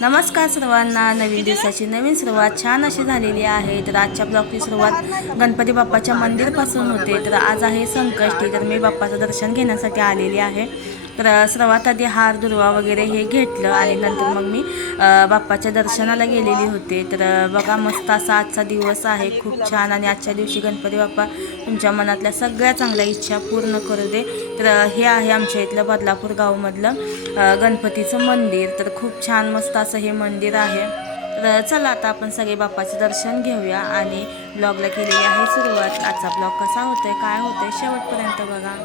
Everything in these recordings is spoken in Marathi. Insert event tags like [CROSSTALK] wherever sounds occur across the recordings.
नमस्कार सर्वांना नवीन दिवसाची नवीन सुरुवात छान अशी झालेली आहे. तर आजच्या ब्लॉगची सुरुवात गणपती बाप्पाच्या मंदिरपासून होते. तर आज आहे संकष्टी. तर मी बाप्पाचं दर्शन घेण्यासाठी आलेली आहे. तर सर्वात आधी हार दुर्वा वगैरे हे घेतलं आणि नंतर मग मी बाप्पाच्या दर्शनाला गेलेली होते. तर बघा मस्त असा आजचा दिवस आहे. खूप छान आणि आजच्या दिवशी गणपती बाप्पा तुमच्या मनातल्या सगळ्या चांगल्या इच्छा पूर्ण करू दे. तर हे आहे आमच्या इथलं बदलापूर गावमधलं गणपतीचं मंदिर. तर खूप छान मस्त असं हे मंदिर आहे. तर चला आता आपण सगळे बाप्पाचं दर्शन घेऊया आणि ब्लॉगला केलेली आहे सुरुवात. आजचा ब्लॉग कसा होतोय काय होतंय शेवटपर्यंत बघा.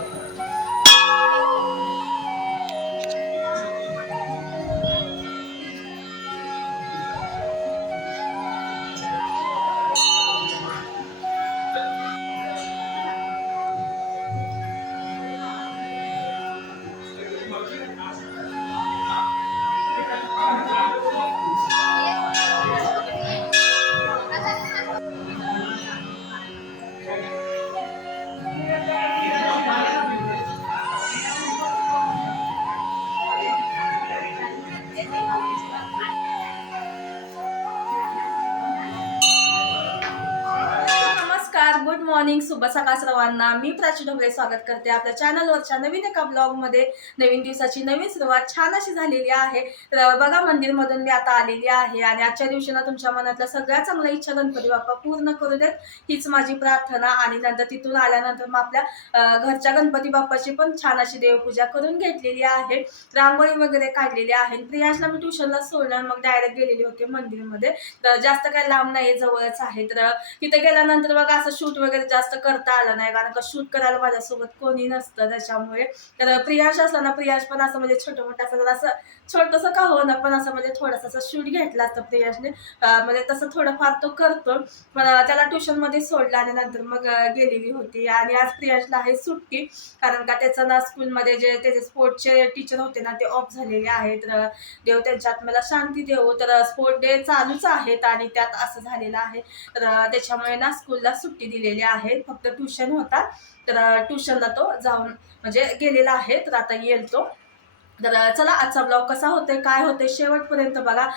मॉर्निंग शुभ सकाळ सर्वांना. मी प्राची ढोबळे स्वागत करते आपल्या चॅनलवरच्या नवीन एका ब्लॉगमध्ये नवीन दिवसाची नवीन सुरुवात छान अशी झालेली आहे. तर बघा मंदिरमधून मी आता आलेली आहे आणि आजच्या दिवशी ना तुमच्या मनातल्या सगळ्या चांगल्या इच्छा गणपती बाप्पा पूर्ण करू देत. हीच माझी प्रार्थना आणि नंतर तिथून आल्यानंतर मग आपल्या घरच्या गणपती बाप्पाची पण छान अशी देवपूजा करून घेतलेली आहे. रांगोळी वगैरे काढलेली आहे. प्रियांशला मी ट्युशनला सोडलं मग डायरेक्ट गेलेली होते मंदिरमध्ये. तर जास्त काही लांब नाही जवळच आहे. तर तिथे गेल्यानंतर बघा असं शूट वगैरे जास्त करता आलं नाही. कारण का शूट करायला माझ्यासोबत कोणी नसतं त्याच्यामुळे. तर प्रियांश असला ना प्रियांश पण असं म्हणजे छोटं मोठं असं जरा असं छोटंसं का हो ना पण असं म्हणजे थोडंसं असं शूट घेतला असतं प्रियाशने. म्हणजे तसं थोडंफार तो करतो पण त्याला ट्युशनमध्ये सोडलं आणि नंतर मग गेलेली होती. आणि आज प्रियाशला आहे सुट्टी. कारण का त्याचं ना स्कूलमध्ये जे त्याचे स्पोर्टचे टीचर होते ना ते ऑफ झालेले आहेत. तर देव त्यांच्या आत्म्याला शांती देऊ तर स्पोर्ट डे चालूच आहेत आणि त्यात असं झालेलं आहे. तर त्याच्यामुळे ना स्कूलला सुट्टी दिलेली आहे. फक्त ट्युशन होता. तर ट्युशनला तो जाऊन म्हणजे गेलेला आहे. तर आता येईल तो. तर चला आजचा ब्लॉग कसा होते काय होतंय शेवटपर्यंत बघा.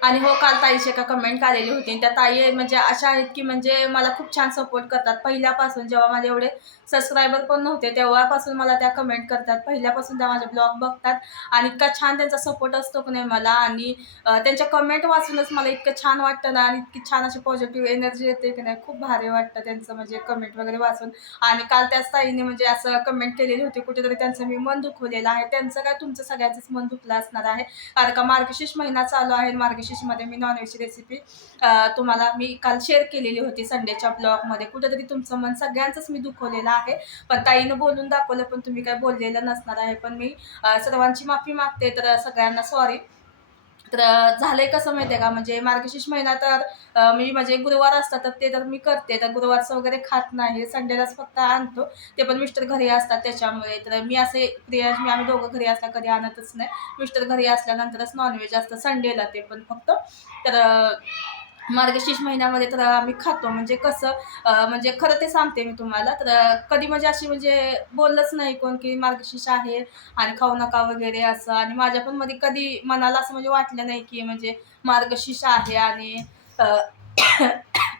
आणि हो काल ताईची एका कमेंट आलेली होती. त्या ताई म्हणजे अशा आहेत की म्हणजे मला खूप छान सपोर्ट करतात. पहिल्यापासून जेव्हा माझे एवढे सबस्क्रायबर पण नव्हते तेव्हापासून मला त्या कमेंट करतात. पहिल्यापासून त्या माझे ब्लॉग बघतात आणि इतका छान त्यांचा सपोर्ट असतो की नाही मला आणि त्यांच्या कमेंट वाचूनच मला इतकं छान वाटतं ना आणि इतकी छान अशी पॉझिटिव्ह एनर्जी येते की नाही. खूप भारी वाटतं त्यांचं म्हणजे कमेंट वगैरे वाचून. आणि काल त्याच ताईने म्हणजे असं कमेंट केलेली होती कुठेतरी त्यांचं मी मन दुखवलेलं आहे. त्यांचं काय तुमचं सगळ्यांचंच मन दुखलं असणार आहे. कारण का मार्गशीर्ष महिना चालू आहे मार्गशीर्षमध्ये मी नॉनव्हेजची रेसिपी तुम्हाला मी काल शेअर केलेली होती संडेच्या ब्लॉगमध्ये कुठेतरी तुमचं मन सगळ्यांचंच मी दुखवलेलं आहे. पण ताईनं बोलून दाखवलं पण तुम्ही काय बोललेलं नसणार आहे. पण मी सर्वांची माफी मागते. तर सगळ्यांना सॉरी तर झालंय कसं माहिती आहे का? म्हणजे मार्गशीर्ष महिना तर मी म्हणजे गुरुवार असतात तर ते तर मी करते. तर गुरुवारचं वगैरे खात नाही. संडेलाच फक्त आणतो. ते पण मिस्टर घरी असतात त्याच्यामुळे. तर मी असे प्रिया मी आम्ही दोघं घरी असल्या कधी आणतच नाही. मिस्टर घरी असल्यानंतरच नॉनव्हेज असतं संडेला ते पण फक्त. तर मार्गशीर्ष महिन्यामध्ये तर आम्ही खातो. म्हणजे कसं म्हणजे खरं ते सांगते मी तुम्हाला. तर कधी म्हणजे अशी म्हणजे बोललंच नाही कोण की मार्गशीर्ष आहे आणि खाऊ नका वगैरे असं. आणि माझ्या पण मध्ये कधी मनाला असं म्हणजे वाटलं नाही की म्हणजे मार्गशीर्ष आहे आणि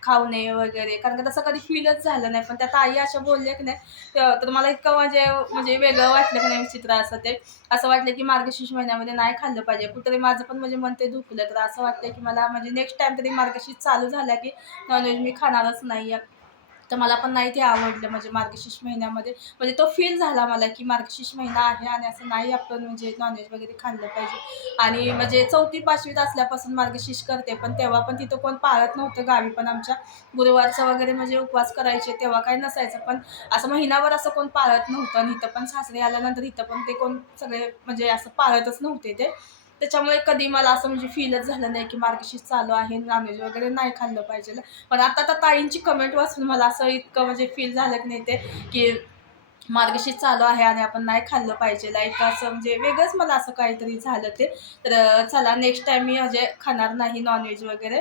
खाऊ नये वगैरे. कारण का तसं कधी फीलच झालं नाही. पण त्या ताई अशा बोलल्या की नाही तर मला इतकं म्हणजे म्हणजे वेगळं वाटलं की नाही विचित्र असं ते. असं वाटलं की मार्गशीर्ष महिन्यामध्ये नाही खाल्लं पाहिजे. कुठेतरी माझं पण म्हणजे मन ते दुखलं. तर असं वाटतं की मला म्हणजे नेक्स्ट टाइम तरी मार्गशीर्ष चालू झाला की नॉनव्हेज मी खाणारच नाही तर मला पण नाही ते आवडलं. म्हणजे मार्गशीर्ष महिन्यामध्ये म्हणजे तो फील झाला मला की मार्गशीर्ष महिना आहे आणि असं नाही आपण म्हणजे नॉनव्हेज वगैरे खाल्लं पाहिजे. आणि म्हणजे चौथी पाचवीत असल्यापासून मार्गशीर्ष करते. पण तेव्हा पण तिथं कोण पाळत नव्हतं गावी. पण आमच्या गुरुवारचं वगैरे म्हणजे उपवास करायचे तेव्हा काही नसायचं. पण असं महिनाभर असं कोण पाळत नव्हतं. आणि इथं पण सासरे आल्यानंतर इथं पण ते कोण सगळे म्हणजे असं पाळतच नव्हते ते. त्याच्यामुळे कधी मला असं म्हणजे फीलच झालं नाही की मार्गशीर्ष चालू आहे नॉनव्हेज वगैरे नाही खाल्लं पाहिजे. पण आता आता ताईंची कमेंट वाचून मला असं इतकं म्हणजे फील झालं की नाही ते की मार्गशीर्ष चालू आहे आणि आपण नाही खाल्लं पाहिजे. लाईक असं म्हणजे वेगळंच मला असं काहीतरी झालं ते. तर चला नेक्स्ट टाईम मी म्हणजे खाणार नाही नॉनव्हेज वगैरे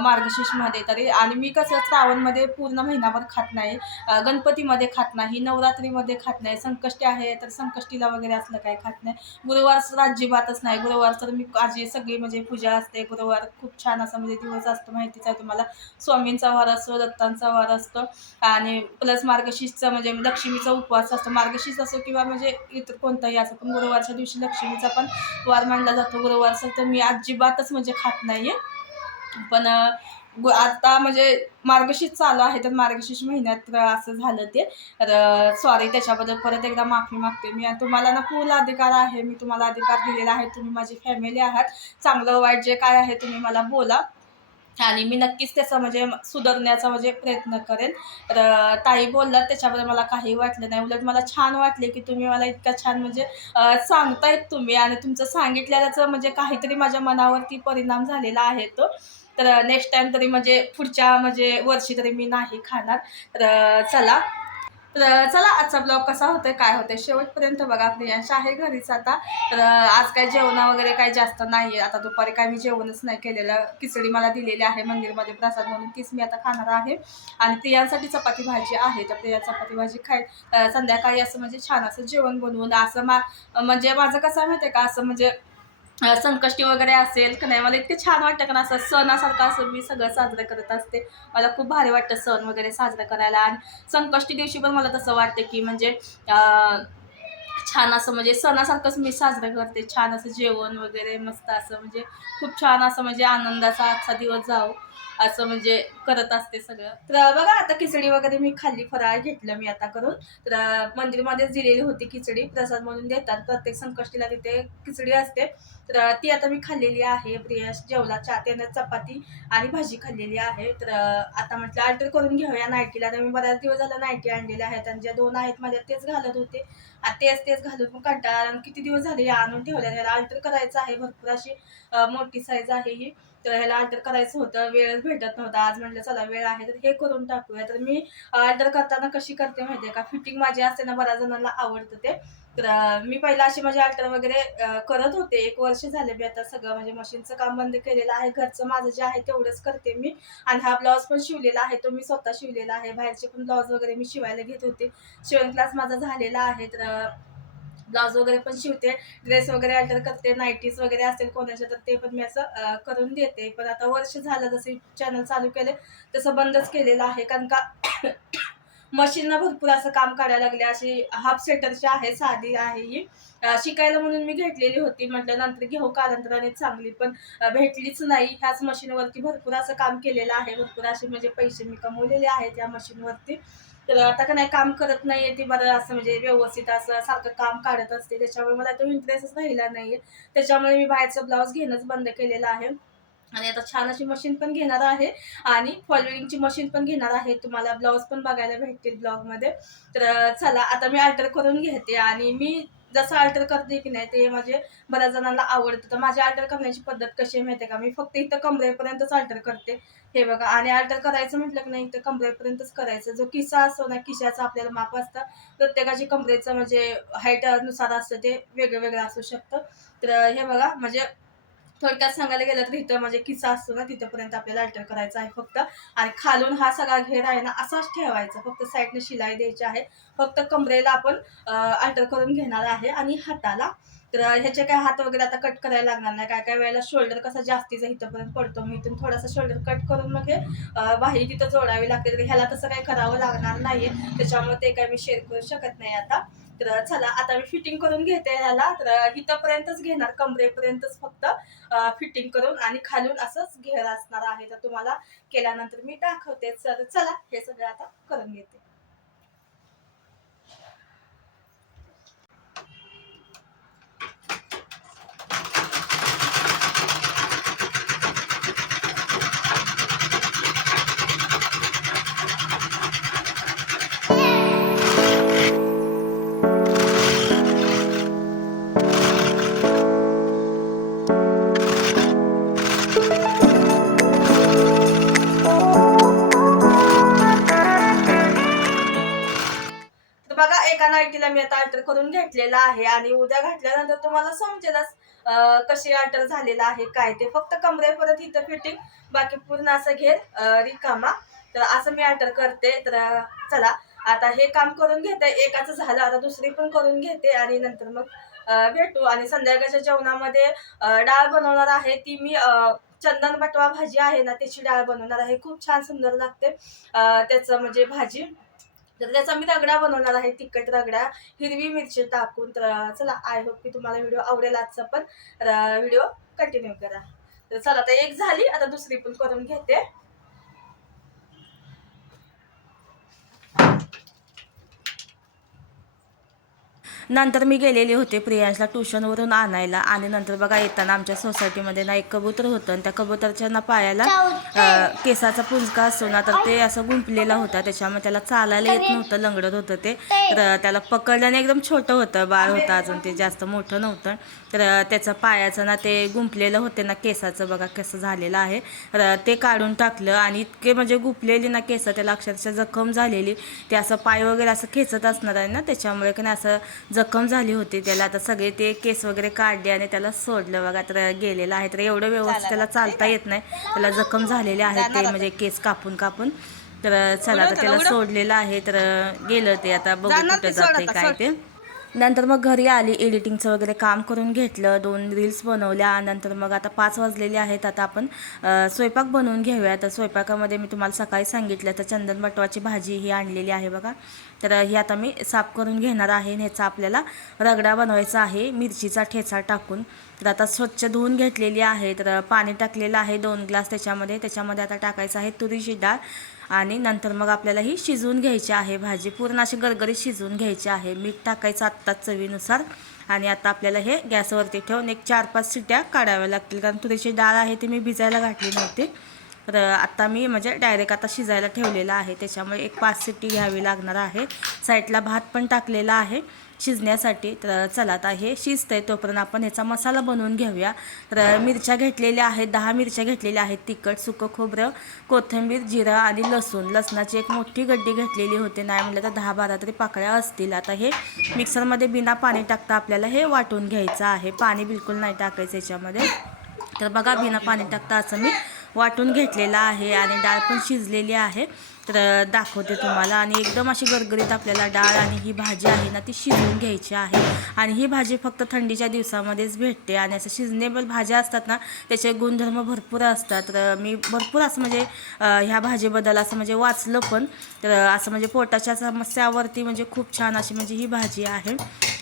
मार्गशीर्षमध्ये तरी. आणि मी कसं श्रावणमध्ये पूर्ण महिनाभर खात नाही. गणपतीमध्ये खात नाही नवरात्रीमध्ये खात नाही. संकष्टी आहे तर संकष्टीला वगैरे असलं काय खात नाही. गुरुवार अजिबातच नाही. गुरुवार तर मी आजी सगळी म्हणजे पूजा असते. गुरुवार खूप छान असा म्हणजे दिवस असतो माहितीच आहे तुम्हाला. स्वामींचा वार असतो दत्तांचा वार असतो. आणि प्लस मार्गशीर्षचं म्हणजे लक्ष्मीचा उपवास असतो. मार्गशीर्ष असो किंवा म्हणजे इतर कोणताही असो पण गुरुवारच्या दिवशी लक्ष्मीचा पण वार मानला जातो. गुरुवारचा तर मी अजिबातच म्हणजे खात नाही आहे पण आता म्हणजे मार्गशीर्ष चालू आहे तर मार्गशीर्ष महिन्यात असं झालं ते. तर सॉरी त्याच्याबद्दल परत एकदा माफी मागते. मी आणि तुम्हाला ना फुल अधिकार आहे. मी तुम्हाला अधिकार दिलेला आहे. तुम्ही माझी फॅमिली आहात. चांगलं वाईट जे काय आहे तुम्ही मला बोला. आणि मी नक्कीच त्याचा म्हणजे सुधारण्याचा म्हणजे प्रयत्न करेन. तर ताई बोललात त्याच्याबद्दल मला काही वाटलं नाही. उलट मला छान वाटले की तुम्ही मला इतका छान म्हणजे सांगतायत तुम्ही आणि तुमचं सांगितलेल्याचं म्हणजे काहीतरी माझ्या मनावरती परिणाम झालेला आहे तो. तर नेक्स्ट टाइम तरी म्हणजे पुढच्या म्हणजे वर्षी तरी मी नाही खाणार. तर चला. तर चला आजचा ब्लॉग कसा होतोय काय होतंय शेवटपर्यंत बघा. प्रियांश आहे घरीच आता. तर आज काय जेवणा वगैरे काही जास्त नाही आहे आता दुपारी काय मी जेवणच नाही केलेलं. खिचडी मला दिलेली आहे मंदिरमध्ये प्रसाद म्हणून. तीच मी आता खाणार आहे. आणि प्रियांसाठी चपाती भाजी आहे. तर प्रिया चपाती भाजी खाय संध्याकाळी असं म्हणजे छान असं जेवण बनवून असं मा म्हणजे माझं कसं आहे माहिती आहे का? असं म्हणजे संकष्टी वगैरे असेल का नाही मला इतकं छान वाटतं का असं सणासारखं असं मी सगळं साजरं करत असते. मला खूप भारी वाटतं सण वगैरे साजरं करायला आणि संकष्टी दिवशी पण मला तसं वाटतं की म्हणजे छान असं म्हणजे सणासारखंच मी साजरं करते. छान असं जेवण वगैरे मस्त असं म्हणजे खूप छान असं म्हणजे आनंदाचा आजचा दिवस जावं. असं म्हणजे करत असते सगळं. तर बघा आता खिचडी वगैरे मी खाल्ली फराळ घेतलं मी आता करून. तर मंदिरमध्येच दिलेली होती खिचडी प्रसाद म्हणून देतात. प्रत्येक संकष्टीला तिथे खिचडी असते. तर ती आता मी खाल्लेली आहे. प्रियास जेवला चा त्यानं चपाती आणि भाजी खाल्लेली आहे. तर आता म्हटलं अल्टर करून घेऊया नाईटीला. तर मी बऱ्याच दिवस झाला नाईटी आणलेल्या आहेत आणि ज्या दोन आहेत माझ्या तेच घालत होते. तेच तेच घालून पण कंटाळा आणि किती दिवस झाले आणून ठेवल्या ह्याला अल्टर करायचं आहे. भरपूर अशी मोठी साईज आहे ही. तर ह्याला अल्टर करायचं होतं वेळच भेटत नव्हता. आज म्हटलं चला वेळ आहे तर हे करून टाकूया. तर मी अल्टर करताना कशी करते माहिती आहे का? फिटिंग माझी असते ना बऱ्याच जणांना आवडतं ते. तर मी पहिला अशी माझी अल्टर वगैरे करत होते. एक वर्ष झाले मी आता सगळं म्हणजे मशीनचं काम बंद केलेलं आहे. घरचं माझं जे आहे तेवढंच करते मी. आणि हा ब्लाऊज पण शिवलेला आहे. तो मी स्वतः शिवलेला आहे. बाहेरचे पण ब्लाऊज वगैरे मी शिवायला घेत होते. शिवण क्लास माझा झालेला आहे. तर ब्लाउज वगैरे पण शिवते ड्रेस वगैरे अल्टर करते नाईटीज वगैरे असेल कोणाच्या तर ते पण मी असं करून देते. पण आता वर्ष झालं जसं चॅनल चालू केले तसं बंदच केलेलं आहे. कारण का [COUGHS] मशीनला भरपूर असं काम काढायला लागले. अशी हाफ सेटरची आहे साधी आहे ही. शिकायला म्हणून मी घेतलेली होती. म्हटलं नंतर घेऊ कालांतराने चांगली. पण भेटलीच नाही. ह्याच मशीनवरती भरपूर असं काम केलेलं आहे. भरपूर असे म्हणजे पैसे मी कमवलेले आहेत या मशीनवरती तर आता का नाही काम करत नाहीये ती बरं असं म्हणजे व्यवस्थित असं सारखं काम काढत असते. त्याच्यामुळे मला तो इंटरेस्टच राहिला नाहीये. त्याच्यामुळे मी बाहेरचं ब्लाऊज घेणंच बंद केलेलं आहे. आणि आता छान अशी मशीन पण घेणार आहे. आणि फॉलोविंगची मशीन पण घेणार आहे. तुम्हाला ब्लाऊज पण बघायला भेटतील ब्लॉगमध्ये तर चला आता मी अल्टर करून घेते. आणि मी जसं अल्टर करते की नाही ते म्हणजे बऱ्याच जणांना आवडतं. तर माझी अल्टर करण्याची पद्धत कशी आहे माहिती आहे का? मी फक्त इथं कमरेपर्यंतच अल्टर करते. हे बघा आणि अल्टर करायचं म्हटलं की नाही इथं कमरेपर्यंतच करायचं. जो किस्सा असतो ना खिशाचा आपल्याला माप असतं. प्रत्येकाची कमरेचं म्हणजे हाईटनुसार असतं ते वेगळं वेगळं असू शकतं. तर हे बघा म्हणजे थोडक्यात सांगायला गेलं तर इथं म्हणजे किस्सा असतो ना तिथंपर्यंत आपल्याला अल्टर करायचा आहे फक्त. आणि खालून हा सगळा घेर आहे ना असाच ठेवायचा. फक्त साईडने शिलाई द्यायची आहे. फक्त कमरेला आपण अल्टर करून घेणार आहे आणि हाताला. तर ह्याचे काय हात वगैरे आता कट करायला लागणार नाही. काय काय वेळेला शोल्डर कसा जास्तीचा इथंपर्यंत पडतो मी इथून थोडासा शोल्डर कट करून मग हे बाही तिथं जोडावी लागते. तर ह्याला तसं काही करावं लागणार नाहीये. त्याच्यामुळे ते काय मी शेअर करू शकत नाही आता. तर चला आता मी फिटिंग करून घेते ह्याला. तर इथंपर्यंतच घेणार कमरेपर्यंतच फक्त फिटिंग करून आणि खालून असंच घेर असणार आहे. तर तुम्हाला केल्यानंतर मी दाखवते. तर चला हे सगळं आता करून घेते. करून घेतलेला आहे आणि उद्या घातल्यानंतर तुम्हाला समजेलच कशी अटर झालेला आहे काय ते. फक्त कमरेपर्यंत इथं फिटिंग बाकी पूर्ण असं घेर रिकामा. तर असं मी अटर करते. तर चला आता हे काम करून घेते. एकाचं झालं आता दुसरी पण करून घेते आणि नंतर मग भेटू. आणि संध्याकाळच्या जेवणामध्ये डाळ बनवणार आहे ती मी चंदन बटवा भाजी आहे ना त्याची डाळ बनवणार आहे. खूप छान सुंदर लागते. त्याचं म्हणजे भाजी. तर त्याचा मी रगडा बनवणार आहे तिखट रगडा हिरवी मिरची टाकून तर चला आय होप की तुम्हाला व्हिडिओ आवडेल आजचा पण. व्हिडिओ कंटिन्यू करा. तर चला आता एक झाली आता दुसरी पण करून घेते. नंतर मी गेलेले होते प्रियांशला ट्युशनवरून आणायला. आणि नंतर बघा येताना आमच्या सोसायटीमध्ये ना एक कबूतर होतं आणि त्या कबूतरच्या ना पायाला केसाचा पुंजका असतो ना तर ते असं गुंफलेला होता. त्याच्यामुळे त्याला चालायला येत नव्हतं लंगडत होतं ते. तर त्याला पकडल्याने एकदम छोटं होतं बाळ होतं अजून ते जास्त मोठं नव्हतं. तर त्याचं पायाचं ना ते गुंफलेलं होते ना केसाचं बघा कसं झालेलं आहे. तर ते काढून टाकलं आणि इतके म्हणजे गुंफलेली ना केस त्याला अक्षरशः जखम झालेली. ते असं पाय वगैरे असं खेचत असणार आहे ना त्याच्यामुळे की नाही असं जखम झाली होती त्याला. आता सगळे ते केस वगैरे काढले आणि त्याला सोडलं बघा. तर गेलेलं आहे. तर एवढं व्यवस्थित त्याला चालता येत नाही. त्याला जखम झालेले आहेत ते म्हणजे केस कापून कापून. तर चला आता त्याला सोडलेलं आहे. तर गेलं ते आता. बघू कुठं जाते काय ते. नंतर मग घरी आली एडिटिंगचं वगैरे काम करून घेतलं दोन रील्स बनवल्या नंतर मग आता पाच वाजलेले आहेत आता आपण स्वयंपाक बनवून घेऊया. तर स्वयंपाकामध्ये मी तुम्हाला सकाळी सांगितलं तर चंदन बटवाची भाजी ही आणलेली आहे बघा. तर ही आता मी साफ करून घेणार आहे आणि ह्याचा आपल्याला रगडा बनवायचा आहे मिरचीचा ठेचा टाकून. तर आता स्वच्छ धुवून घेतलेली आहे तर पाणी टाकलेलं आहे दोन ग्लास त्याच्यामध्ये. त्याच्यामध्ये आता टाकायचं आहे तुरीची डाळ. आणि नंतर मग आपल्याला ही शिजवून घ्यायची आहे भाजी. पूर्ण अशी गरगरीत शिजवून घ्यायची आहे. मीठ टाकायचं आत्ताच चवीनुसार. आणि आता आपल्याला हे गॅसवरती ठेवून एक चार पाच शिट्या काढाव्या लागतील. कारण तुरीची डाळ आहे ती मी भिजायला घातली नव्हती. तर आत्ता मी म्हणजे डायरेक्ट आता शिजायला ठेवलेलं आहे. त्याच्यामुळे एक पाच सिटी घ्यावी लागणार आहे. साईडला भात पण टाकलेला आहे. शिजण्यासाठी तर चला आता हे शिजतंय तोपर्यंत आपण ह्याचा मसाला बनवून घेऊया. तर मिरच्या घेतलेल्या आहेत दहा मिरच्या घेतलेल्या आहेत तिखट सुकं खोबरं कोथिंबीर जिरा आणि लसूण. लसणाची एक मोठी गड्डी घेतलेली होती नाही म्हटलं तर दहा बारा तरी पाकळ्या असतील. आता हे मिक्सरमध्ये बिना पाणी टाकता आपल्याला हे वाटून घ्यायचं आहे. पाणी बिलकुल नाही टाकायचं याच्यामध्ये. तर बघा बिना पाणी टाकता असं मी वाटून घेतलेलं आहे आणि डाळ पण शिजलेली आहे. तर दाखवते तुम्हाला. आणि एकदम अशी गरगरीत आपल्याला डाळ आणि ही भाजी आहे ना ती शिजवून घ्यायची आहे. आणि ही भाजी फक्त थंडीच्या दिवसामध्येच भेटते. आणि असं शिजनेबल भाज्या असतात ना त्याचे गुणधर्म भरपूर असतात. तर मी भरपूर असं म्हणजे ह्या भाजीबद्दल असं म्हणजे वाचलं पण. तर असं म्हणजे पोटाच्या समस्यावरती म्हणजे खूप छान अशी म्हणजे ही भाजी आहे.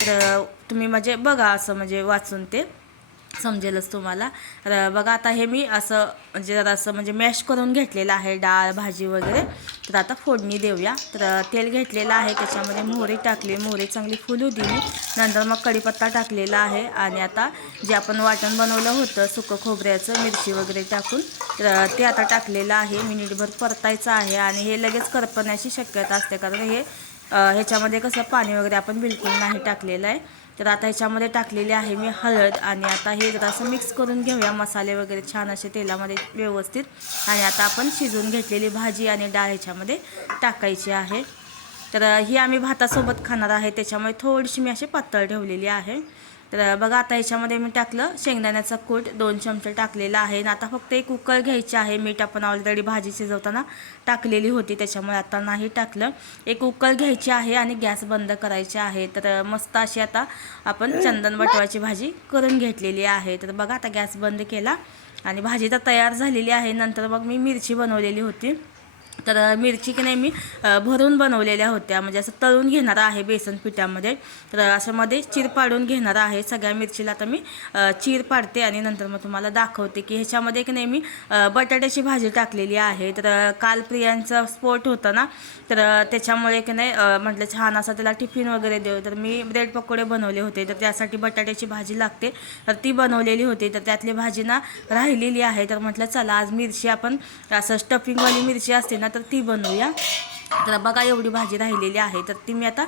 तर तुम्ही म्हणजे बघा असं म्हणजे वाचून ते. समजेलच तुम्हाला. बघा आता हे मी असं म्हणजे जरा असं म्हणजे मॅश करून घेतलेलं आहे डाळ भाजी वगैरे. तर आता फोडणी देऊया. तर तेल घेतलेलं आहे त्याच्यामध्ये मोहरी टाकली. मोहरी चांगली फुलू दिली नंतर मग कढीपत्ता टाकलेला आहे. आणि आता जे आपण वाटण बनवलं होतं सुकं खोबऱ्याचं मिरची वगैरे टाकून तर ते आता टाकलेलं आहे. मिनिटभर परतायचं आहे आणि हे लगेच करपण्याची शक्यता असते. कारण हे ह्याच्यामध्ये कसं पाणी वगैरे आपण बिलकुल नाही टाकलेलं आहे. तर आता ह्याच्यामध्ये टाकलेली आहे मी हळद आणि आता हे जरा असं मिक्स करून घेऊया. मसाले वगैरे छान असे तेलामध्ये व्यवस्थित. आणि आता आपण शिजवून घेतलेली भाजी आणि डाळ ह्याच्यामध्ये टाकायची आहे. तर ही आम्ही भातासोबत खाणार आहे. त्याच्यामुळे थोडीशी मी अशी पातळ ठेवलेली आहे. तर बघा आता ह्याच्यामध्ये मी टाकलं शेंगदाण्याचा कूट दोन चमचे टाकलेला आहे. आणि आता फक्त एक उकळ घ्यायची आहे. मीठ आपण ऑलरेडी भाजी शिजवताना टाकलेली होती त्याच्यामुळे आता नाही टाकलं. एक उकळ घ्यायची आहे आणि गॅस बंद करायची आहे. तर मस्त अशी आता आपण चंदन बटवाची भाजी करून घेतलेली आहे. तर बघा आता गॅस बंद केला आणि भाजी तर तयार झालेली आहे. नंतर मग मी मिरची बनवलेली होती. तर मिरची की नाही मी भरून बनवलेल्या होत्या. म्हणजे असं तळून घेणार आहे बेसन पिठामध्ये. तर अशामध्ये मध्ये चीर पाडून घेणार आहे. सगळ्या मिरचीला आता मी चीर पाडते आणि नंतर मग तुम्हाला दाखवते की ह्याच्यामध्ये की नाही मी बटाट्याची भाजी टाकलेली आहे. तर काल प्रियांचा स्पोर्ट होता ना तर त्याच्यामुळे की नाही म्हटलं छान असा त्याला टिफिन वगैरे देऊ. तर मी ब्रेड पकोडे बनवले होते. तर त्यासाठी बटाट्याची भाजी लागते. तर ती बनवलेली होती. तर त्यातली भाजी ना राहिलेली आहे. तर म्हटलं चला आज मिरची आपण असं स्टफिंगवाली मिरची असते ना तर ती बनवूया. तर बघा एवढी भाजी राहिलेली आहे. तर ती मी आता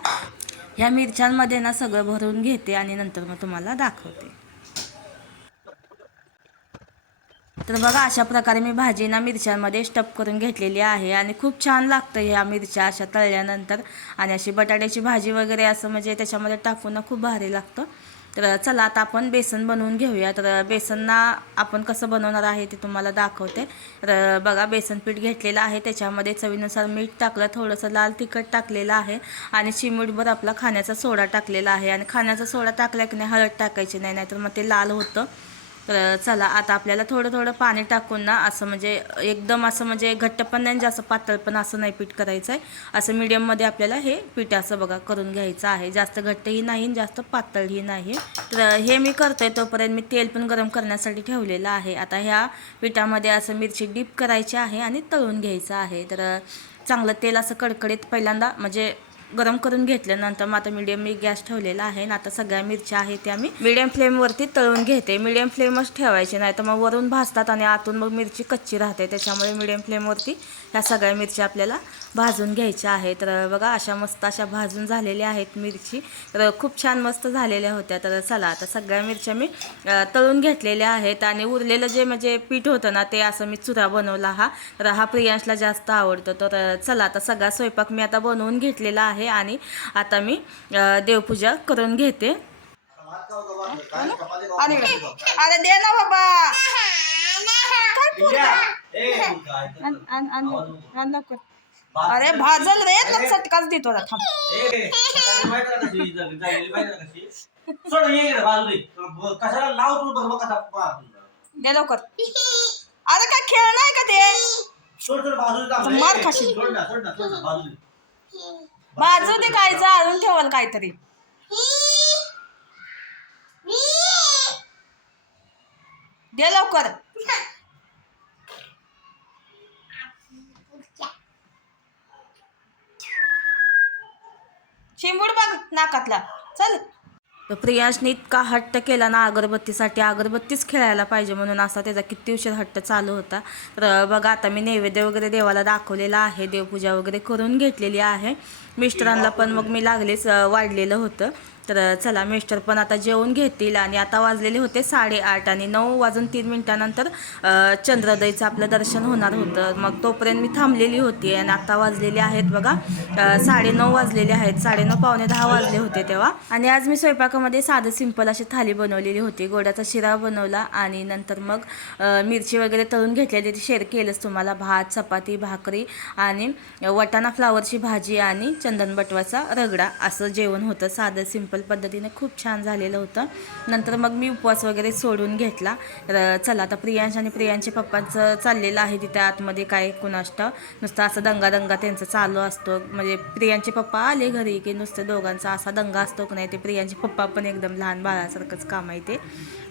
ह्या मिरच्यांमध्ये ना सगळं भरून घेते आणि नंतर मग तुम्हाला दाखवते. तर बघा अशा प्रकारे मी भाजी ना मिरच्यांमध्ये स्टप करून घेतलेली आहे आणि खूप छान लागतं ह्या मिरच्या अशा तळल्यानंतर. आणि अशी बटाट्याची भाजी वगैरे असं म्हणजे त्याच्यामध्ये टाकून खूप भारी लागतं. तर चला आता आपण बेसन बनवून घेऊया. तर बेसनना आपण कसं बनवणार आहे ते तुम्हाला दाखवते. तर बघा बेसन पीठ घेतलेलं आहे. त्याच्यामध्ये चवीनुसार मीठ टाकलं थोडंसं लाल तिखट टाकलेलं आहे आणि चिमूटभर आपला खाण्याचा सोडा टाकलेला आहे. आणि खाण्याचा सोडा टाकला की नाही हळद टाकायची नाही नाहीतर मग ते लाल होतं. तर चला आता आपल्याला थोडं थोडं पाणी टाकून ना असं म्हणजे एकदम असं म्हणजे घट्ट पण नाही जास्त पातळ पण असं नाही पीठ करायचं आहे असं मीडियममध्ये आपल्याला हे पीठ असं बघा करून घ्यायचं आहे. जास्त घट्टही नाही आणि जास्त पातळही नाही. तर हे मी करतोय तोपर्यंत मी तेल पण गरम करण्यासाठी ठेवलेलं आहे. आता ह्या पिठामध्ये असं मिरची डीप करायची आहे आणि तळून घ्यायचं आहे. तर चांगलं तेल असं कडकडीत पहिल्यांदा म्हणजे गरम करून घेतल्यानंतर मग आता मीडियम मी गॅस ठेवलेला आहे आणि आता सगळ्या मिरच्या आहेत त्या मी मिडियम फ्लेमवरती तळून घेते. मिडियम फ्लेमच ठेवायची नाही तर मग वरून भाजतात आणि आतून मग मिरची कच्ची राहते. त्याच्यामुळे मिडियम फ्लेमवरती ह्या सगळ्या मिरच्या आपल्याला भाजून घ्यायच्या आहेत. तर बघा अशा मस्त अशा भाजून झालेल्या आहेत मिरची. तर खूप छान मस्त झालेल्या होत्या. तर चला आता सगळ्या मिरच्या मी तळून घेतलेल्या आहेत. आणि उरलेलं जे म्हणजे पीठ होतं ना ते असं मी चुरा बनवला हा. तर हा प्रियांशला जास्त आवडतो. तर चला आता सगळा स्वयंपाक मी आता बनवून घेतलेला आहे. आणि आता मी देवपूजा करून घेते. आणि अरे दे ना बाबा. काय? अरे भाजल रे तर चटकाच देतो आता थांब सोड ये इकडे बाजूला ये. कशाला लाव तू बघ बघ कसा मारतो. दे लवकर अरे काय खेळ नाही का ते सोड सोड बाजूला टाक. मार खाशील. सोड ना सोड ना सोड ना बाजूला बाजू दे काय जाळून ठेवाल काहीतरी दे लवकर चिंबूड बघ नाकातला. चल. तर प्रियांशने इतका हट्ट केला ना अगरबत्तीसाठी. अगरबत्तीच खेळायला पाहिजे म्हणून असा त्याचा किती उशीर हट्ट चालू होता. तर बघा आता मी नैवेद्य वगैरे देवाला दाखवलेला आहे. देवपूजा वगैरे करून घेतलेली आहे. मिस्टरांना पण मग मी लागलेच वाढलेलं होतं. तर चला मिस्टर पण आता जेवून घेतील आणि आता वाजलेले होते साडेआठ आणि नऊ वाजून तीन मिनिटानंतर चंद्रोदयचं आपलं दर्शन होणार होतं. मग तोपर्यंत मी थांबलेली होती आणि आता वाजलेले आहेत बघा साडेनऊ वाजलेले आहेत. साडेनऊ पावणे दहा वाजले होते तेव्हा. आणि आज मी स्वयंपाकामध्ये साधं सिंपल अशी थाली बनवलेली होती. गोड्याचा शिरा बनवला आणि नंतर मग मिरची वगैरे तळून घेतलेली ती शेअर केलंच तुम्हाला. भात चपाती भाकरी आणि वटाणा फ्लावरची भाजी आणि चंदन बटवाचा रगडा. असं जेवण होतं. साधं सिंपल पद्धतीने खूप छान झालेलं होतं. नंतर मग मी उपवास वगैरे सोडून घेतला. तर चला आता प्रियांश आणि प्रियांच्या पप्पांचं चाललेलं आहे तिथे आतमध्ये काय कुणाष्ट. नुसतं असं दंगा दंगा त्यांचं चालू असतो. म्हणजे प्रियांचे पप्पा आले घरी की नुसतं दोघांचा असा दंगा असतो की नाही ते प्रियांचे पप्पा पण एकदम लहान बाळासारखंच काम आहे ते.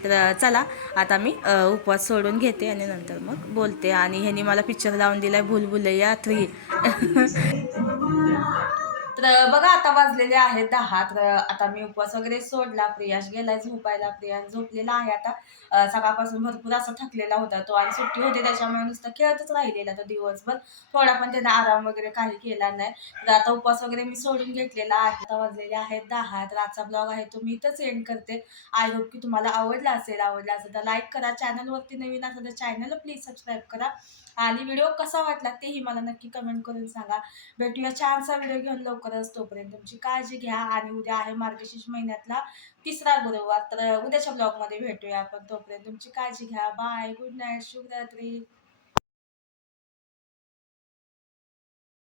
तर चला आता मी उपवास सोडून घेते आणि नंतर मग बोलते. आणि ह्यांनी मला पिक्चर लावून दिला आहे भूलभुलैया थ्री [LAUGHS] तर बघा आता वाजलेले आहेत दहा. तर आता मी उपवास वगैरे सोडला. प्रियाश गेलाय झोपायला. प्रियाश झोपलेला आहे आता. सकाळपासून भरपूर असा थकलेला होता तो आणि सुट्टी होती त्याच्यामुळे नुसतं खेळतच राहिलेला तो दिवसभर. थोडा पण त्याने आराम वगैरे काही केला नाही. तर आता उपवास वगैरे मी सोडून घेतलेला आहे. आता वाजलेले आहेत दहा. तर आजचा ब्लॉग आहे तो मी इथंच एंड करते. आय होप की तुम्हाला आवडला असेल आवडला असेल तर लाईक करा. चॅनलवरती नवीन असेल तर चॅनल प्लीज सबस्क्राईब करा. आणि व्हिडिओ कसा वाटला तेही मला नक्की कमेंट करून सांगा. भेटूया छानसा व्हिडिओ घेऊन लवकरच. तोपर्यंत तुमची काळजी घ्या. आणि उद्या आहे मार्गशीर्ष महिन्यातला तिसरा गुरुवार तर उद्याच्या ब्लॉगमध्ये भेटूया आपण तोपर्यंत. तुमची काळजी घ्या. बाय गुड नाईट शुभरात्री.